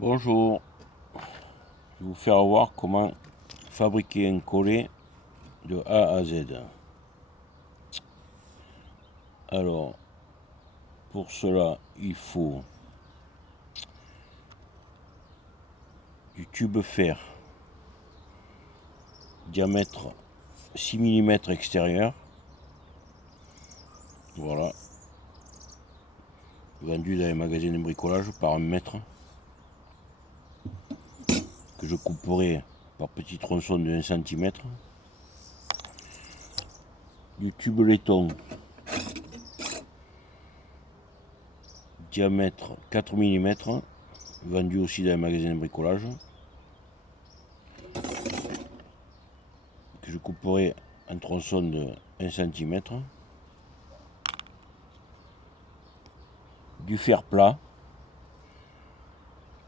Bonjour, je vais vous faire voir comment fabriquer un collet de A à Z. Alors, pour cela, il faut du tube fer, diamètre 6 mm extérieur, voilà, vendu dans les magasins de bricolage par 1 mètre, que je couperai par petits tronçons de 1 cm. Du tube laiton, diamètre 4 mm, vendu aussi dans les magasins de bricolage, que je couperai en tronçon de 1 cm. Du fer plat,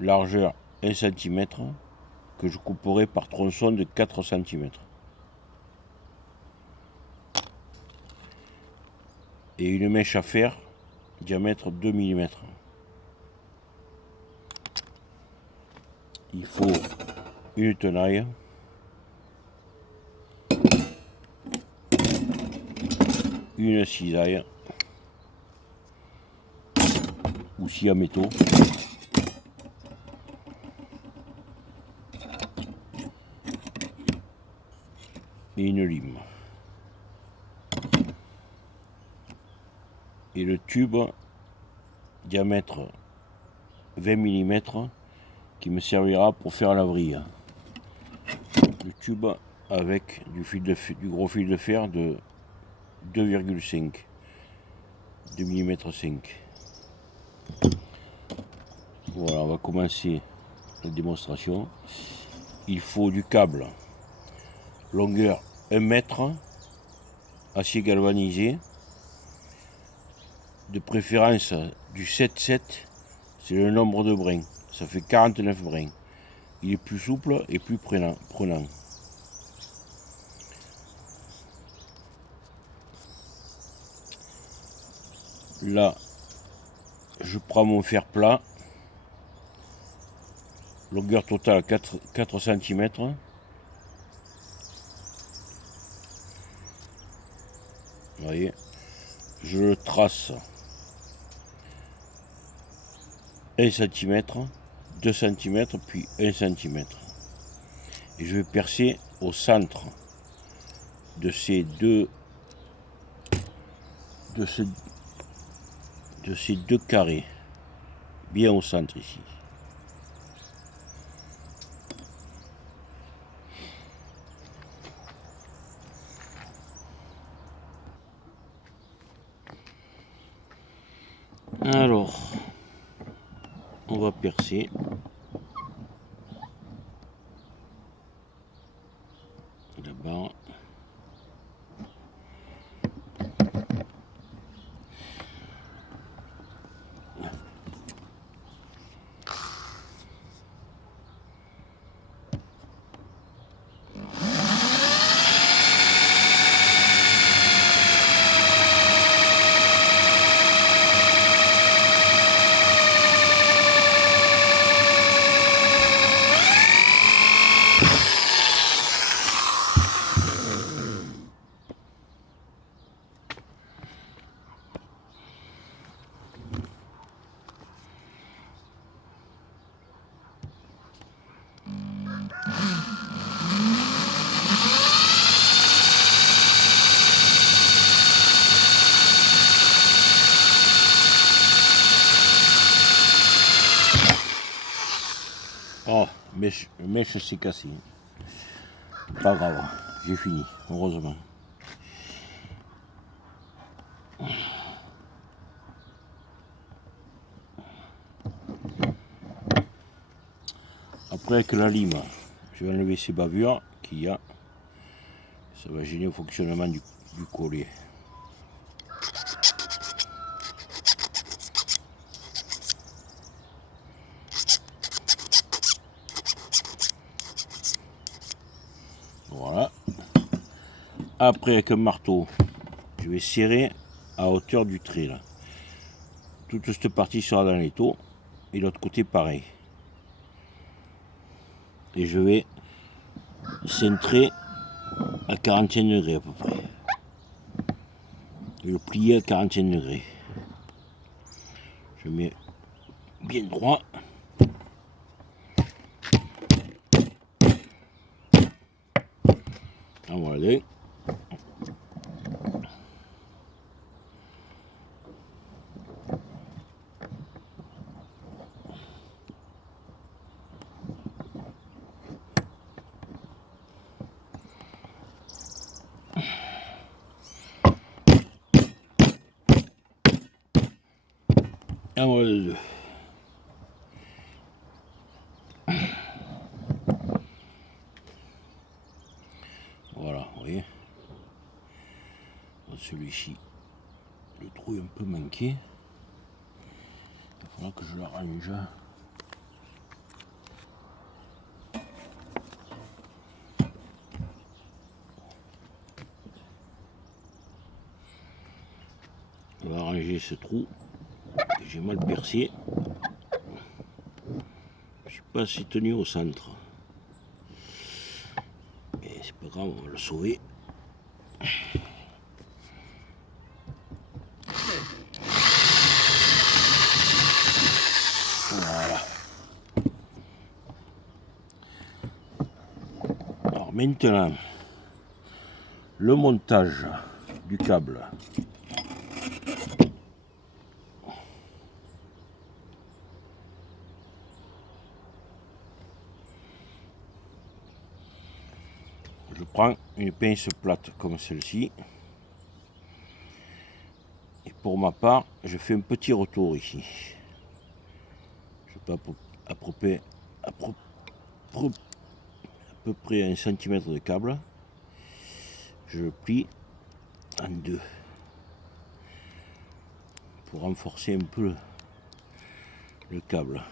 largeur 1 cm, que je couperai par tronçon de 4 cm. Et une mèche à fer, diamètre 2 mm. Il faut une tenaille, une cisaille ou scie à métaux, et une lime. Et le tube, diamètre 20 mm, qui me servira pour faire la vrille. Le tube avec du gros fil de fer de 2,5 mm 5. Voilà, on va commencer la démonstration. Il faut du câble, longueur 1 mètre, acier galvanisé, de préférence du 7,7, c'est le nombre de brins, ça fait 49 brins. Il est plus souple et plus prenant. Là, je prends mon fer plat, longueur totale 4 cm. Vous voyez, je le trace 1 cm, 2 cm, puis 1 cm. Et je vais percer au centre de ces deux carrés, bien au centre ici. Alors, on va percer. D'abord, oh, mèche s'est cassée. Pas grave, j'ai fini, heureusement. Après, avec la lime, je vais enlever ces bavures qu'il y a. Ça va gêner le fonctionnement du collet. Voilà. Après, avec un marteau, je vais serrer à hauteur du trait là. Toute cette partie sera dans l'étau et l'autre côté pareil. et je vais centrer à 45 degrés à peu près. Et le plier à 45 degrés. Je mets bien droit. Ah, voilà. Ah, voilà les deux. Voilà, vous voyez. Celui-ci, le trou est un peu manqué. Il faudra que je l'arrange. On va arranger ce trou. J'ai mal percé. Je suis pas assez tenu au centre. Mais c'est pas grave, on va le sauver. Voilà. Alors maintenant, le montage du câble. Je prends une pince plate comme celle-ci. Et pour ma part, je fais un petit retour ici. Je peux à peu près 1 cm de câble. Je le plie en deux pour renforcer un peu le câble.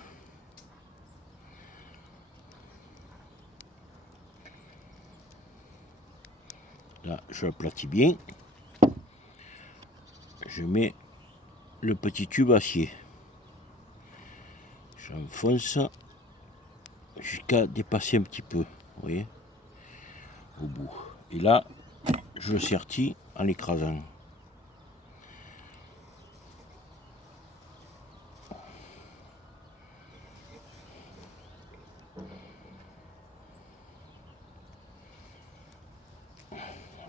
Là, je l'aplatis bien. Je mets le petit tube acier. J'enfonce jusqu'à dépasser un petit peu, vous voyez, au bout. Et là, je le sertis en l'écrasant.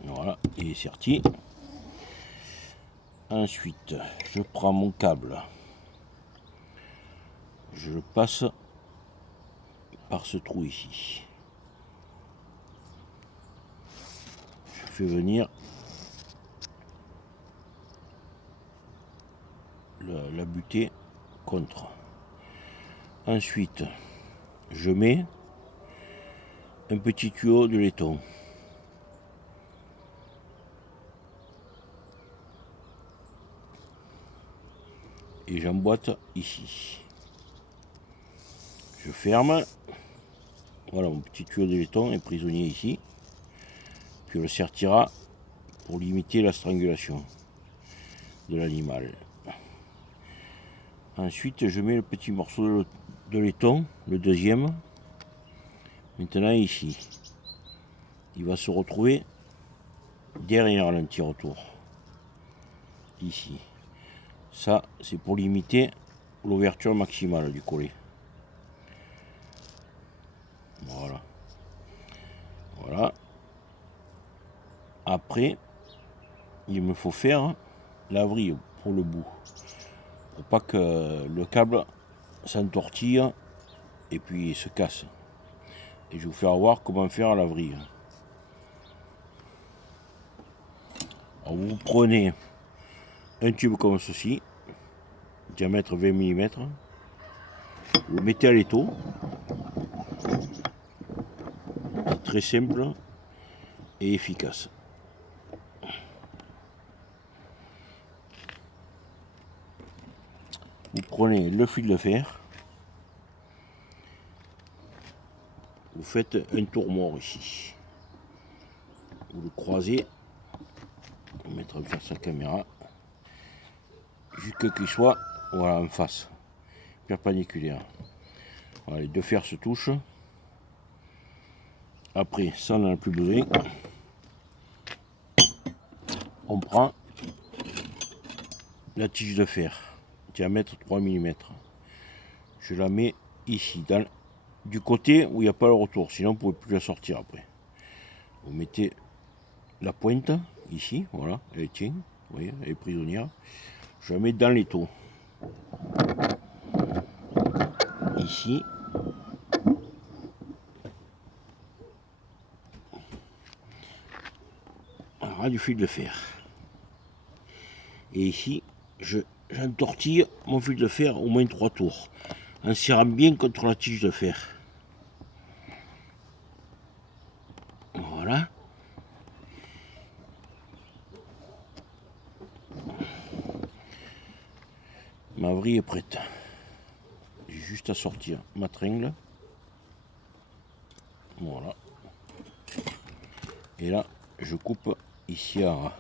Voilà, il est serti. Ensuite, je prends mon câble. Je le passe par ce trou ici. Je fais venir la butée contre. Ensuite, je mets un petit tuyau de laiton. Et j'emboîte ici. Je ferme. Voilà, mon petit tuyau de laiton est prisonnier ici. Puis on le sertira pour limiter la strangulation de l'animal. Ensuite, je mets le petit morceau de laiton, le deuxième, maintenant ici. Il va se retrouver derrière l'anti-retour, ici. Ça, c'est pour limiter l'ouverture maximale du collet. Voilà. Voilà. Après, il me faut faire la vrille pour le bout. Pour pas que le câble s'entortille et puis se casse. Et je vais vous faire voir comment faire la vrille. Alors vous prenez un tube comme ceci, diamètre 20 mm, vous le mettez à l'étau. C'est très simple et efficace. Vous prenez le fil de fer, vous faites un tour mort ici. Vous le croisez, je vais mettre en face la caméra, jusqu'à qu'il soit voilà, en face, perpendiculaire. Voilà, les deux fers se touchent. Après, ça on n'en a plus besoin. On prend la tige de fer, diamètre 3 mm. Je la mets ici, du côté où il n'y a pas le retour, sinon on ne pouvait plus la sortir après. Vous mettez la pointe ici, voilà, elle tient, vous voyez, elle est prisonnière. Je la mets dans l'étau. Ici. Un du fil de fer. Et ici, j'entortille mon fil de fer au moins 3 tours, en serrant bien contre la tige de fer. Voilà. Ma vrille est prête. J'ai juste à sortir ma tringle. Voilà. Et là, je coupe ici à ras.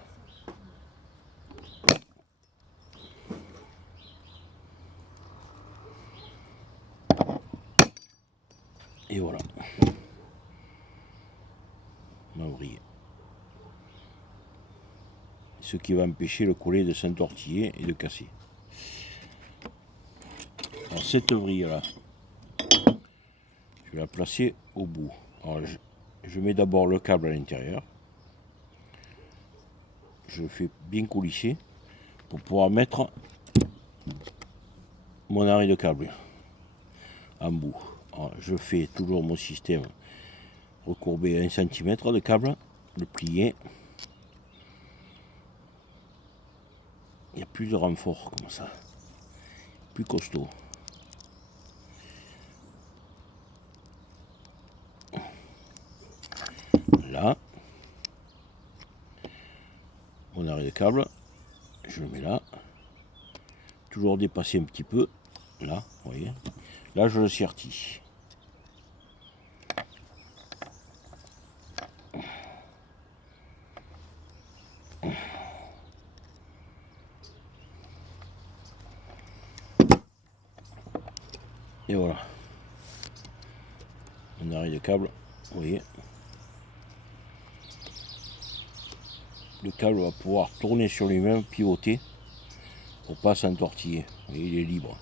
Et voilà. Ma vrille. Ce qui va empêcher le collet de s'entortiller et de casser. Alors cette vrille là, je vais la placer au bout. Alors, je mets d'abord le câble à l'intérieur. Je le fais bien coulisser pour pouvoir mettre mon arrêt de câble en bout. Alors, je fais toujours mon système recourbé 1 cm de câble, le plier. Il y a plus de renfort comme ça, plus costaud. Là, mon arrêt de câble, je le mets là, toujours dépasser un petit peu, là, vous voyez, là je le sertis. Et voilà, mon arrêt de câble, vous voyez. Le câble va pouvoir tourner sur lui-même, pivoter, pour pas s'entortiller. Vous voyez, il est libre.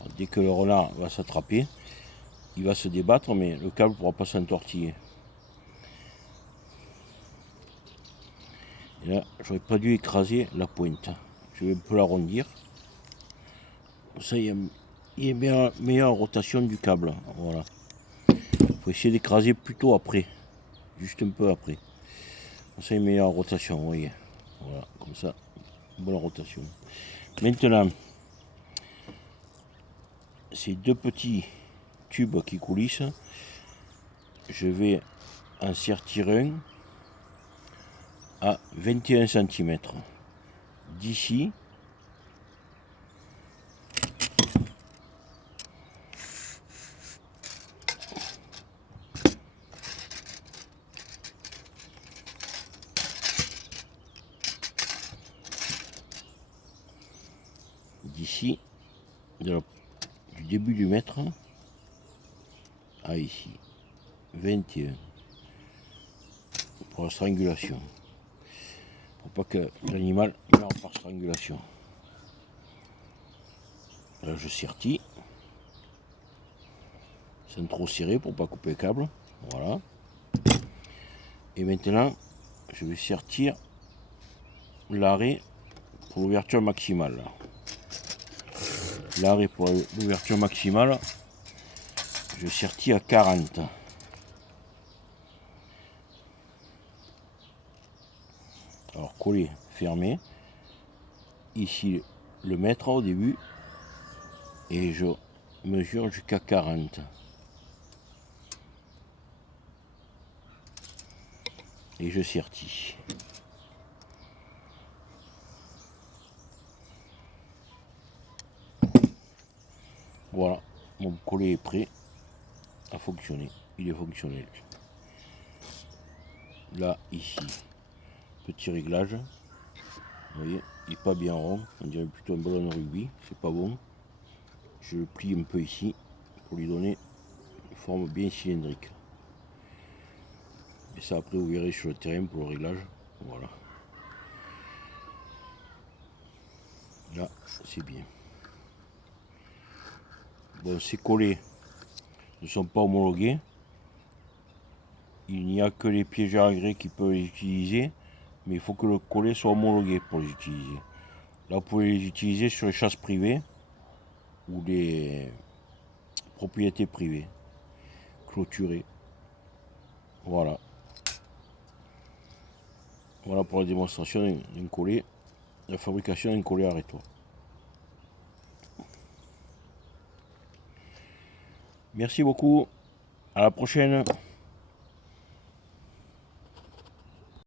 Alors, dès que le renard va s'attraper, il va se débattre, mais le câble ne pourra pas s'entortiller. Et là, j'aurais pas dû écraser la pointe. Je vais un peu l'arrondir. Ça, il y a une meilleure rotation du câble. Voilà. Il faut essayer d'écraser plutôt après. Juste un peu après. Ça, il y a une meilleure rotation, vous voyez. Voilà, comme ça. Bonne rotation. Maintenant, ces deux petits tubes qui coulissent, je vais en sertir un à 21 cm. D'ici, du début du mètre à ici, 21, pour la strangulation, pour pas que l'animal meure par strangulation. Là je sertis, sans trop serrer pour pas couper le câble, voilà. Et maintenant je vais sertir l'arrêt pour l'ouverture maximale. L'arrêt pour l'ouverture maximale, je sertis à 40. Alors coller, fermé. Ici le mètre au début. Et je mesure jusqu'à 40. Et je sertis. Voilà, mon collet est prêt à fonctionner. Il est fonctionnel. Là, ici, petit réglage. Vous voyez, il n'est pas bien rond. On dirait plutôt un ballon de rugby. C'est pas bon. Je le plie un peu ici pour lui donner une forme bien cylindrique. Et ça après vous verrez sur le terrain pour le réglage. Voilà. Là, c'est bien. Bon, ces collets ne sont pas homologués. Il n'y a que les piégeurs agréés qui peuvent les utiliser, mais il faut que le collet soit homologué pour les utiliser. Là, vous pouvez les utiliser sur les chasses privées ou les propriétés privées, clôturées. Voilà. Voilà pour la démonstration d'un collet, la fabrication d'un collet arrêtoir. Merci beaucoup. À la prochaine.